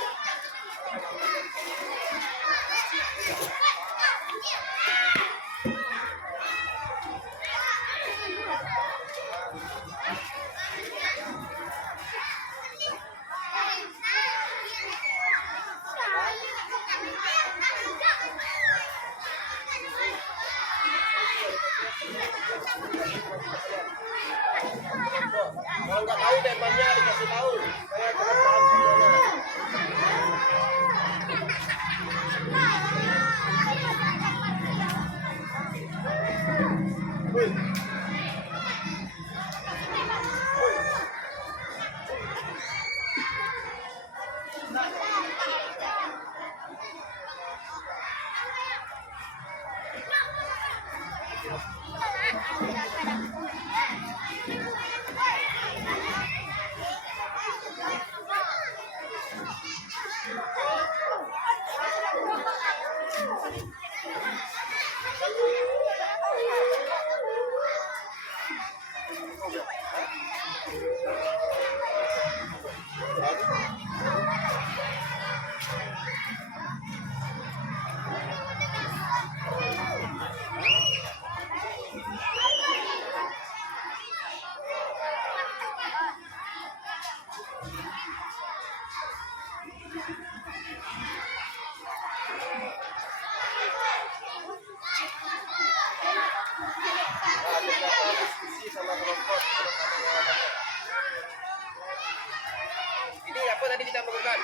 Kalau nggak tahu temanya dikasih tahu, saya kurang paham semuanya. Wih. Diskusi sama kelompok. Ini apa tadi kita lakukan?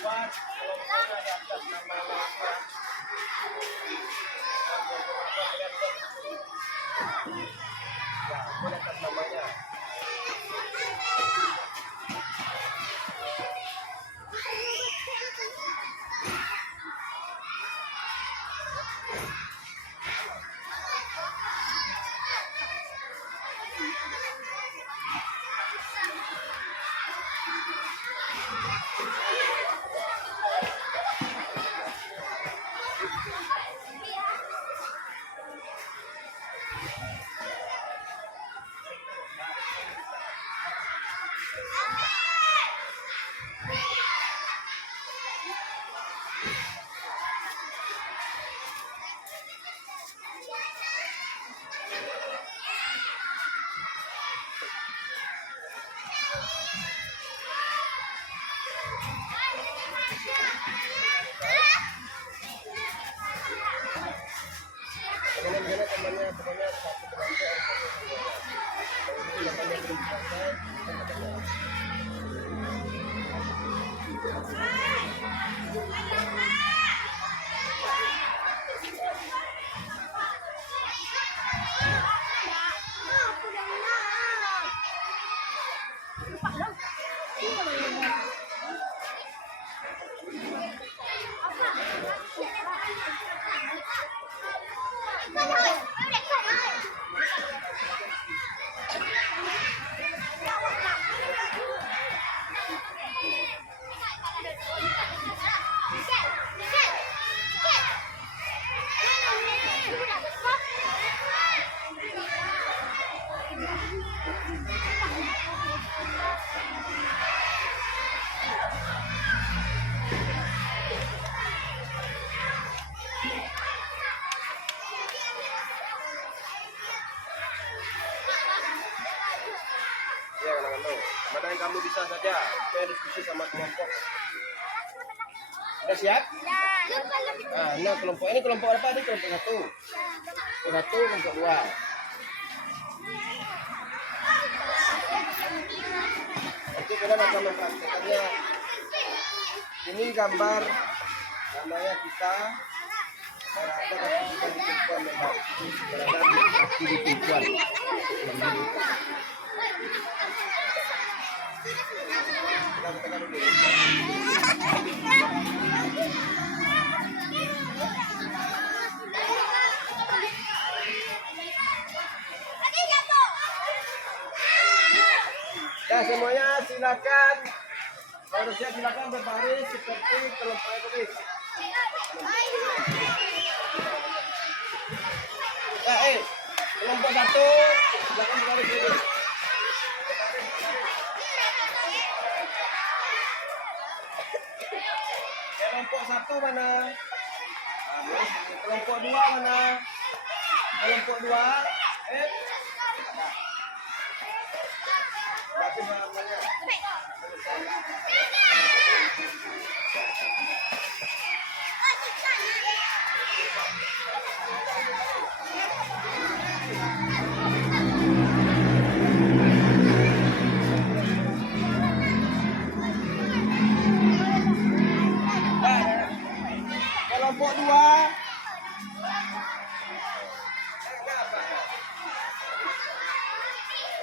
buat kelompoknya di atas nama mereka. Ya, buat atas namanya. Teman-teman temannya pokoknya satu kelompok namanya belum selesai. Ya anak-anak, mana yang kamu bisa saja, kita diskusi sama kelompok. Udah siap? Nah, kelompok ini kelompok apa? Ini kelompok satu. Kelompok satu, kelompok dua. Nanti kalian akan mempraktekannya. Ini gambar namanya kita berada di tumpuan kita tekan dulu. Ya semuanya silakan. Kalau siap silakan berbaris seperti kelompok tadi. Ya, kelompok satu silakan berbaris dulu. Kelompok satu mana? Kelompok dua mana? Kelompok dua, Berarti namanya. Kelompok dua.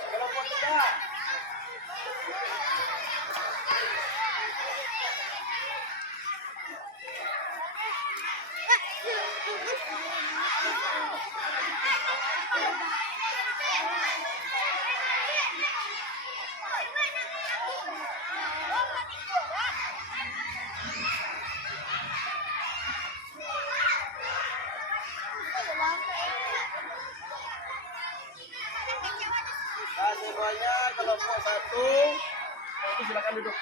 Kelompok tiga. Nah, semuanya kelompok satu, nanti silakan duduk.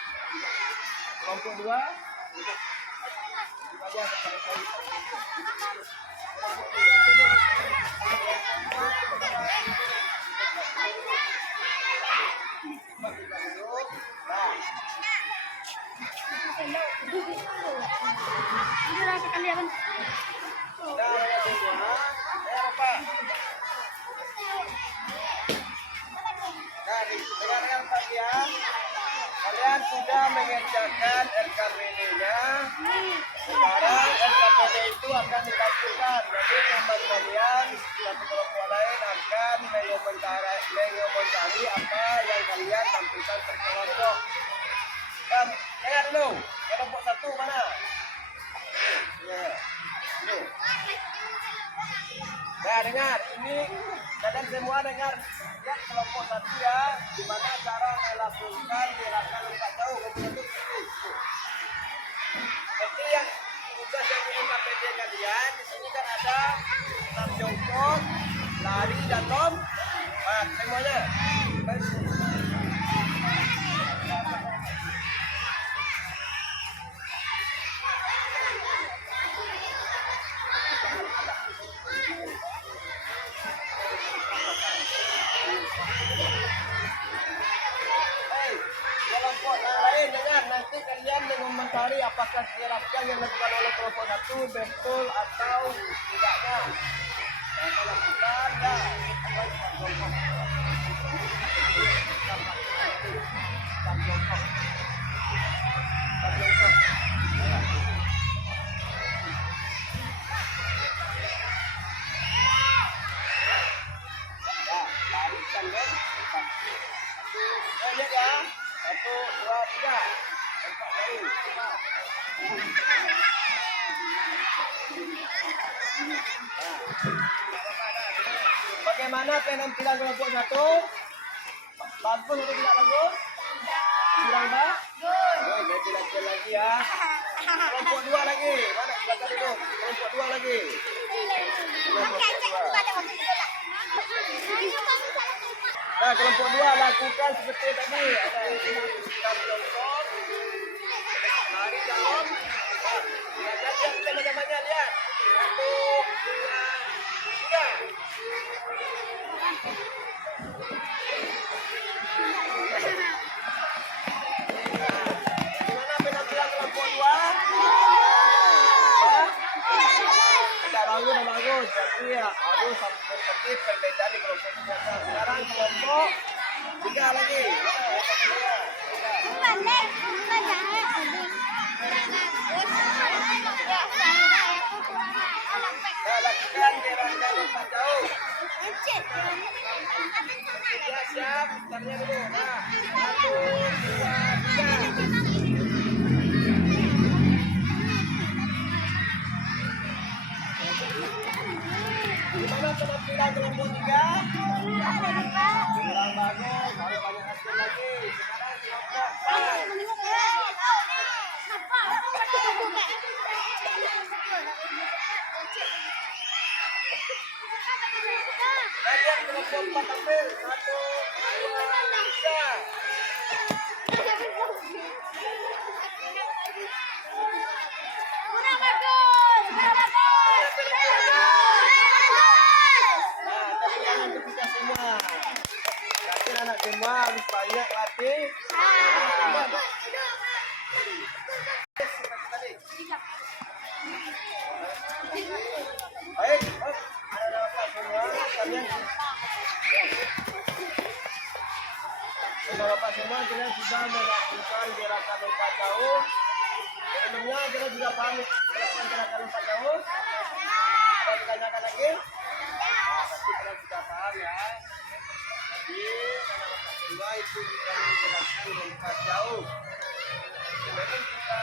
Kelompok dua, duduk. Duduk aja seperti saya. Kelompok tiga, duduk. Kalian sudah mengerjakan LKPD-nya, sekarang LKPD itu akan ditampilkan. Jadi teman kalian satu kelompok lain akan mengomentari apa yang kalian tampilkan berkelompok. Dengar dulu, kelompok satu mana? Ya, ini. Nah, dengar, ini kalian semua dengar. Lihat kelompok satu ya, gimana cara melakukan gerakan lompat jauh. Seperti yang sudah jadi LKPD kalian, di sini kan ada 6 jongkok, lari dan lompat semuanya. Kelompok yang lain dengar, nanti kalian mengomentari apakah gerakan yang dilakukan oleh kelompok satu betul atau tidaknya. Dan kalau bukan, ya kelompok. Ya, larikan kan? Lihat ya. 1, 2, 3. Empat kali. Bagaimana penampilan kelompok satu? Bagus atau tidak bagus? Kurang bagus. Baik, kita lagi ya. Kelompok 2 lagi. Mana silakan duduk. Kelompok 2 lagi. Nah, kelompok 2 lakukan seperti tadi. Ada kelompok lari dalam. Lihat teman-temannya, lihat. 1, 2, 3. Gimana penampilan kelompok 2? Tidak bagus. Jadi ya, harus seperti perbedaan di kelompok 3. Sekarang kelompok 3 lagi. Nah, lakukan gerakan lompat jauh. Ya, siap. Startnya dulu. Nah, 1, 2, 3. Gimana penampilan kelompok 3? Kurang bagus. Harus banyak hasil lagi. Sekarang kelompok 4. Lihat kelompok 4 tampil. 1, 2, 3. Nah, tapi jangan berpisah semua. Yakin anak semua harus banyak latih. Baik, ada apa semua? Kalian Bapak semua kalian sudah melakukan gerakan lompat jauh. Sebelumnya kita sudah paham melakukan gerakan lompat jauh. Kita ditanyakan lagi. Tapi kalian sudah paham ya. Jadi anak-anak semua itu juga gerakan lompat jauh. Kemudian kita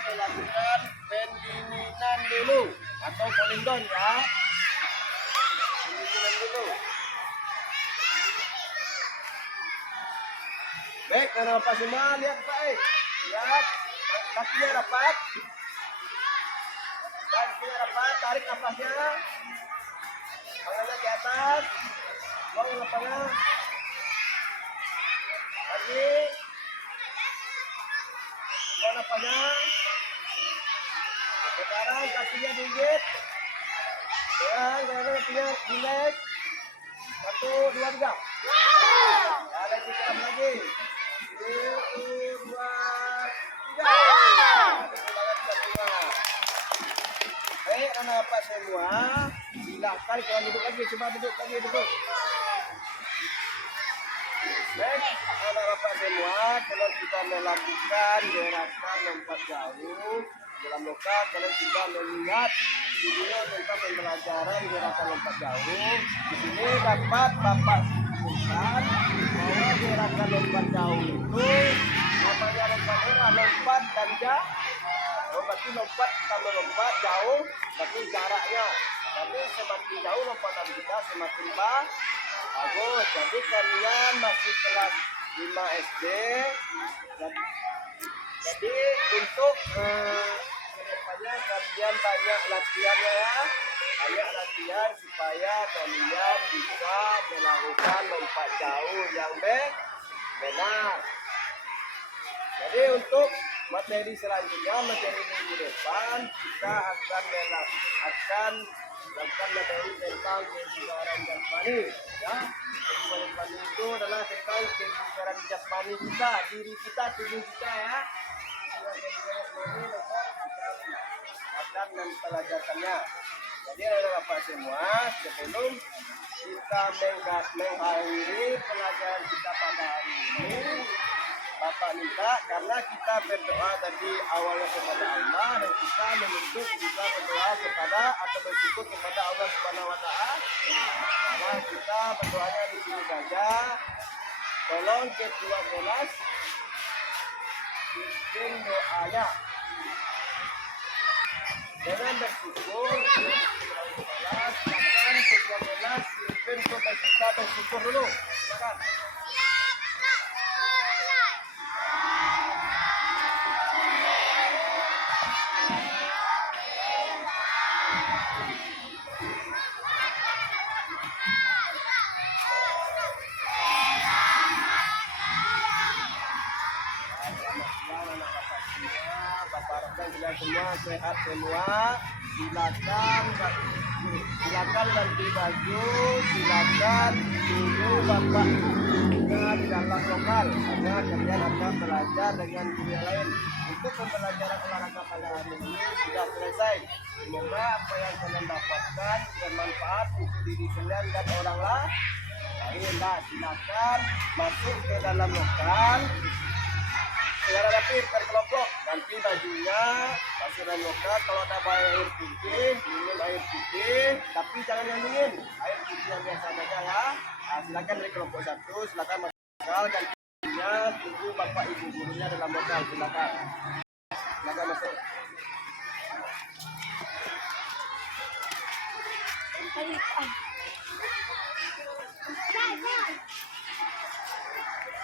melakukan pendinginan dulu atau cooling down ya. Pendinginan dulu. Baik, karena apa semua lihat baik. Lihat, kakinya rapat. Kakinya rapat, tarik nafasnya. Tangannya di atas. Bawa lapangnya. Lagi. Bawa nafasnya. Sekarang kakinya digigit. Sekarang kakinya relax. 1, 2, 3. Ada kita lagi. 1, 2, 3. Baik, anak-anak semua, silakan kalau duduk lagi, coba duduk lagi, duduk. Baik, anak bapak semua, kalau kita melakukan gerakan lompat jauh dalam lokal, kalian sudah melihat video tentang pembelajaran gerakan lompat jauh. Di sini dapat bapak simpulkan bahwa gerakan lompat jauh itu namanya lompat dan jauh. Berarti lompat kalau lompat jauh, berarti jaraknya. Tapi semakin jauh lompatan kita semakin bagus. Jadi kalian masih kelas 5 SD. Jadi untuk kedepannya kalian banyak latihannya ya. Banyak latihan supaya kalian bisa melakukan lompat jauh yang benar. Jadi untuk materi selanjutnya, materi minggu depan kita akan melakukan materi tentang kebugaran jasmani. Ya, kebugaran jasmani itu adalah tentang kebugaran jasmani kita, diri kita, tubuh kita ya. Akan mempelajarkannya. Jadi bapak semua, sebelum kita mengakhiri pelajaran kita pada hari ini, Bapak minta karena kita berdoa tadi awalnya kepada Allah dan kita menuntut juga berdoa kepada atau bersyukur kepada Allah Subhanahu wa taala. Nah, kita berdoanya di sini saja. Tolong ketua kelas bikin doanya. Dengan bersyukur kelas akan ketua kelas pimpin kita bersyukur dulu. Silakan. Semua sehat semua, silakan ganti baju, silakan tunggu bapak juga di dalam lokal agar kalian akan belajar dengan guru yang lain. Untuk pembelajaran olahraga pada hari ini sudah selesai. Semoga apa yang kalian dapatkan bermanfaat untuk diri kalian dan orang lain. Silakan masuk ke dalam lokal. Secara rapi berkelompok, ganti bajunya, kasih dalam lokal. Kalau ada air putih, minum air putih, tapi jangan yang dingin, air putih yang biasa saja ya. Silakan dari kelompok 1, silakan masuk lokal, gantinya tunggu bapak ibu gurunya dalam lokal, silakan masuk. Bye.